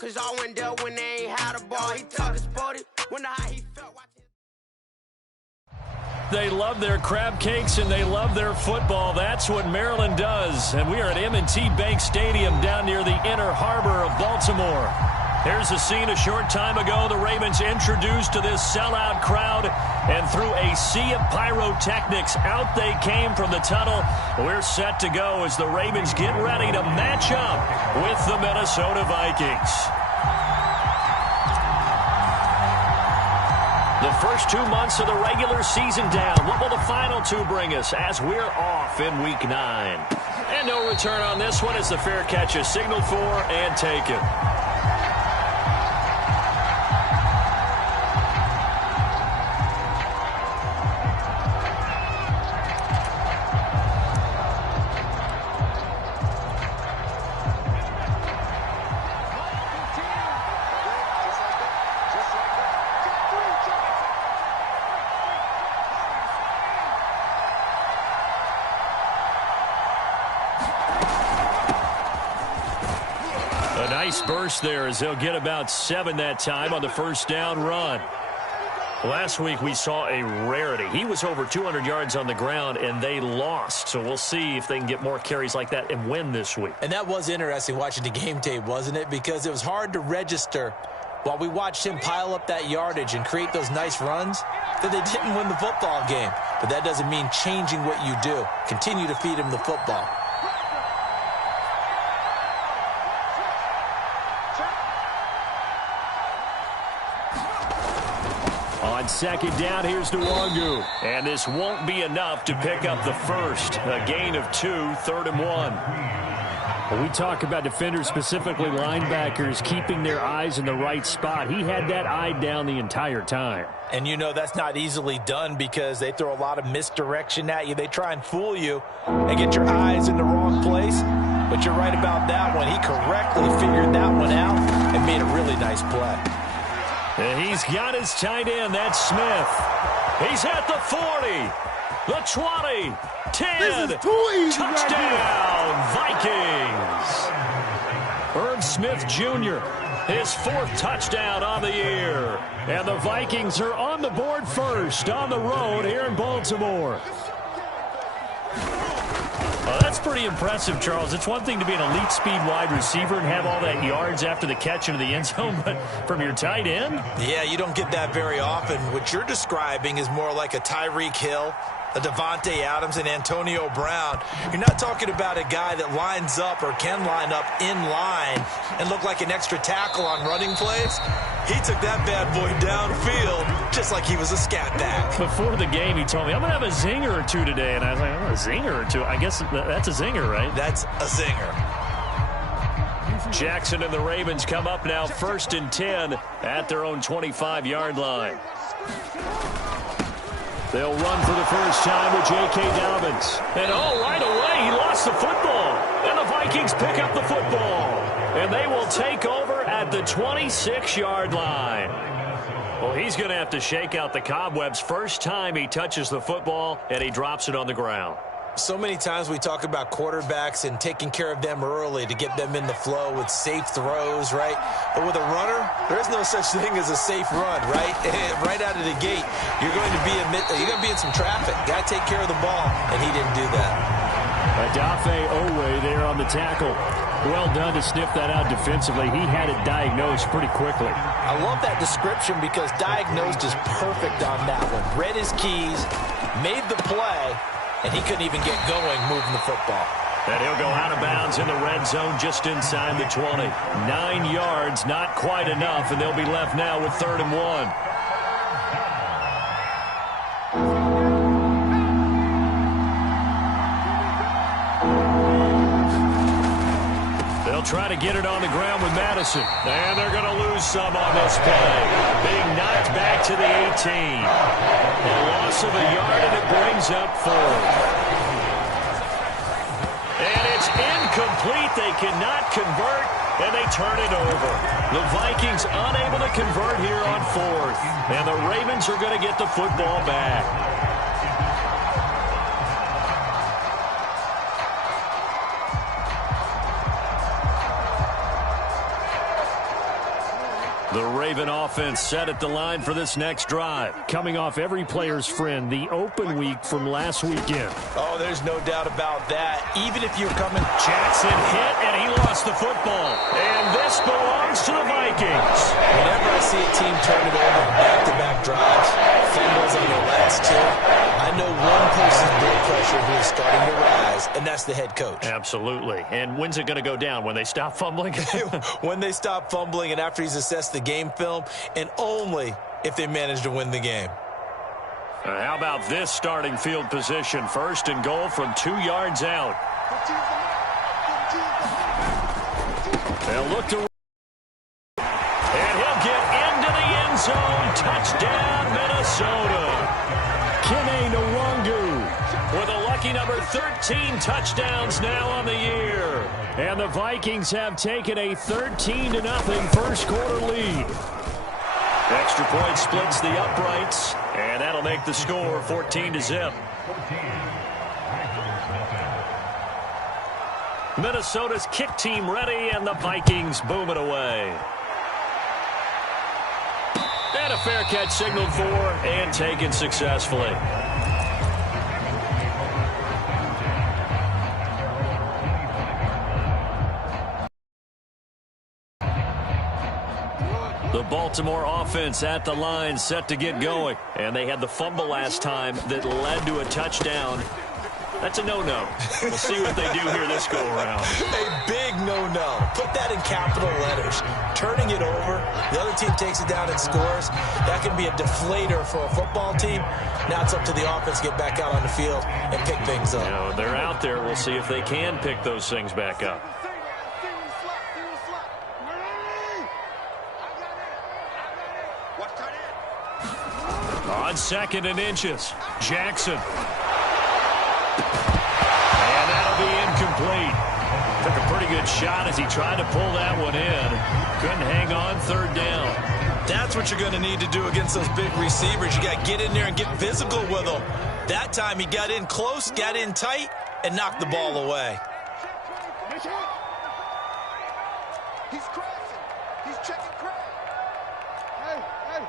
cause y'all went there when they ain't had a ball. He talking sporty, wonder how he felt watching. They love their crab cakes and they love their football. That's what Maryland does. And we are at M&T Bank Stadium down near the Inner Harbor of Baltimore. Here's a scene a short time ago. The Ravens introduced to this sellout crowd, and through a sea of pyrotechnics, out they came from the tunnel. We're set to go as the Ravens get ready to match up with the Minnesota Vikings. The first 2 months of the regular season down. What will the final two bring us as we're off in Week 9? And no return on this one as the fair catch is signaled for and taken. Nice burst there as they'll get about 7 that time on the first down run. Last week we saw a rarity. He was over 200 yards on the ground, and they lost. So we'll see if they can get more carries like that and win this week. And that was interesting watching the game tape, wasn't it? Because it was hard to register while we watched him pile up that yardage and create those nice runs that they didn't win the football game. But that doesn't mean changing what you do. Continue to feed him the football. On second down, here's Nwangu. And this won't be enough to pick up the first. A gain of 2, 3rd and 1. When we talk about defenders, specifically linebackers, keeping their eyes in the right spot. He had that eye down the entire time. And you know that's not easily done because they throw a lot of misdirection at you. They try and fool you and get your eyes in the wrong place. But you're right about that one. He correctly figured that one out and made a really nice play. And he's got his tight end. That's Smith. He's at the 40, the 20, 10. Touchdown, Vikings. Irv Smith Jr., his 4th touchdown on the year. And the Vikings are on the board first on the road here in Baltimore. That's pretty impressive, Charles. It's one thing to be an elite speed wide receiver and have all that yards after the catch into the end zone, but from your tight end? Yeah, you don't get that very often. What you're describing is more like a Tyreek Hill, a Devontae Adams, and Antonio Brown. You're not talking about a guy that lines up or can line up in line and look like an extra tackle on running plays. He took that bad boy downfield just like he was a scat back. Before the game, he told me, I'm going to have a zinger or two today. And I was like, oh, a zinger or two? I guess that's a zinger, right? That's a zinger. Jackson and the Ravens come up now 1st and 10 at their own 25-yard line. They'll run for the first time with J.K. Dobbins. And right away, he lost the football. And the Vikings pick up the football. And they will take over at the 26-yard line. Well, he's going to have to shake out the cobwebs. First time he touches the football, and he drops it on the ground. So many times we talk about quarterbacks and taking care of them early to get them in the flow with safe throws, right? But with a runner, there is no such thing as a safe run, right? Right out of the gate, you're going to be in some traffic. Got to take care of the ball, and he didn't do that. Odafe Oweh there on the tackle. Well done to sniff that out defensively. He had it diagnosed pretty quickly. I love that description because diagnosed is perfect on that one. Read his keys, made the play, and he couldn't even get going moving the football. And he'll go out of bounds in the red zone just inside the 20. 9 yards, not quite enough, and they'll be left now with 3rd and 1. They'll try to get it on the ground with Madison. And they're going to lose some on this play. Being knocked back to the 18. A loss of a yard, and it brings up 4th. And it's incomplete. They cannot convert, and they turn it over. The Vikings unable to convert here on 4th. And the Ravens are going to get the football back. The Raven offense set at the line for this next drive. Coming off every player's friend, the open week from last weekend. Oh, there's no doubt about that. Even if you're coming... Jackson hit, and he lost the football. And this belongs to the Vikings. Whenever I see a team turn it over on back-to-back drives, fumbles on their last two, I know one person's blood pressure who is starting to rise, and that's the head coach. Absolutely. And when's it going to go down? When they stop fumbling? When they stop fumbling and after he's assessed the game film, and only if they manage to win the game. How about this starting field position? 1st and goal from 2 yards out. They'll look to... And he'll get into the end zone. Touchdown, Minnesota. Kene Nwangu With a lucky number 13 touchdowns now on the year. And the Vikings have taken a 13-0 first quarter lead. Extra point splits the uprights, and that'll make the score 14-0. Minnesota's kick team ready, and the Vikings boom it away. And a fair catch signaled for and taken successfully. The Baltimore offense at the line set to get going. And they had the fumble last time that led to a touchdown. That's a no-no. We'll see what they do here this go-around. A big no-no. Put that in capital letters. Turning it over, the other team takes it down and scores. That can be a deflator for a football team. Now it's up to the offense to get back out on the field and pick things up. You know, they're out there. We'll see if they can pick those things back up. On 2nd and inches, Jackson. And that'll be incomplete. Took a pretty good shot as he tried to pull that one in. Couldn't hang on 3rd down. That's what you're going to need to do against those big receivers. You got to get in there and get physical with them. That time he got in close, got in tight, and knocked the ball away. He's crashing. He's checking crash. Hey.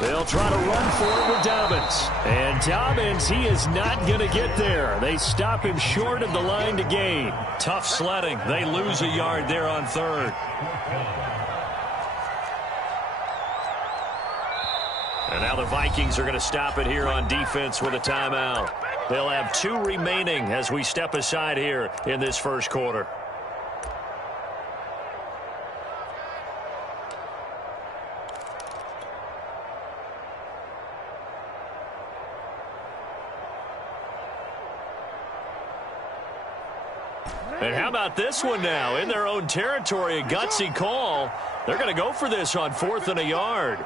They'll try to run for it with Dobbins. And Dobbins, he is not going to get there. They stop him short of the line to gain. Tough sledding. They lose a yard there on 3rd. And now the Vikings are going to stop it here on defense with a timeout. They'll have 2 remaining as we step aside here in this first quarter. And how about this one now? In their own territory, a gutsy call. They're going to go for this on 4th and a yard.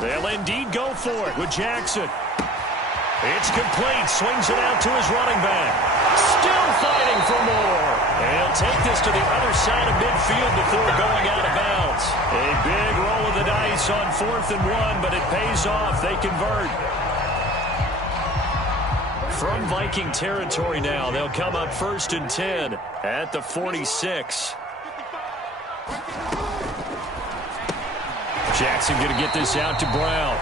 They'll indeed go for it with Jackson. It's complete. Swings it out to his running back. Still fighting for more. And he'll take this to the other side of midfield before going out of bounds. A big roll of the dice on 4th and 1, but it pays off. They convert. From Viking territory now, they'll come up 1st and 10 at the 46. Jackson going to get this out to Brown.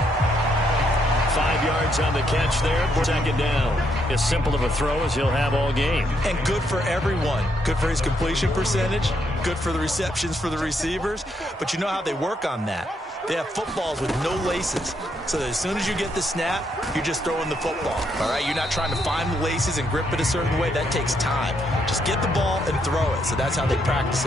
5 yards on the catch there. 2nd down. As simple of a throw as he'll have all game. And good for everyone. Good for his completion percentage. Good for the receptions for the receivers. But you know how they work on that. They have footballs with no laces. So that as soon as you get the snap, you're just throwing the football. All right? You're not trying to find the laces and grip it a certain way. That takes time. Just get the ball and throw it. So that's how they practice it.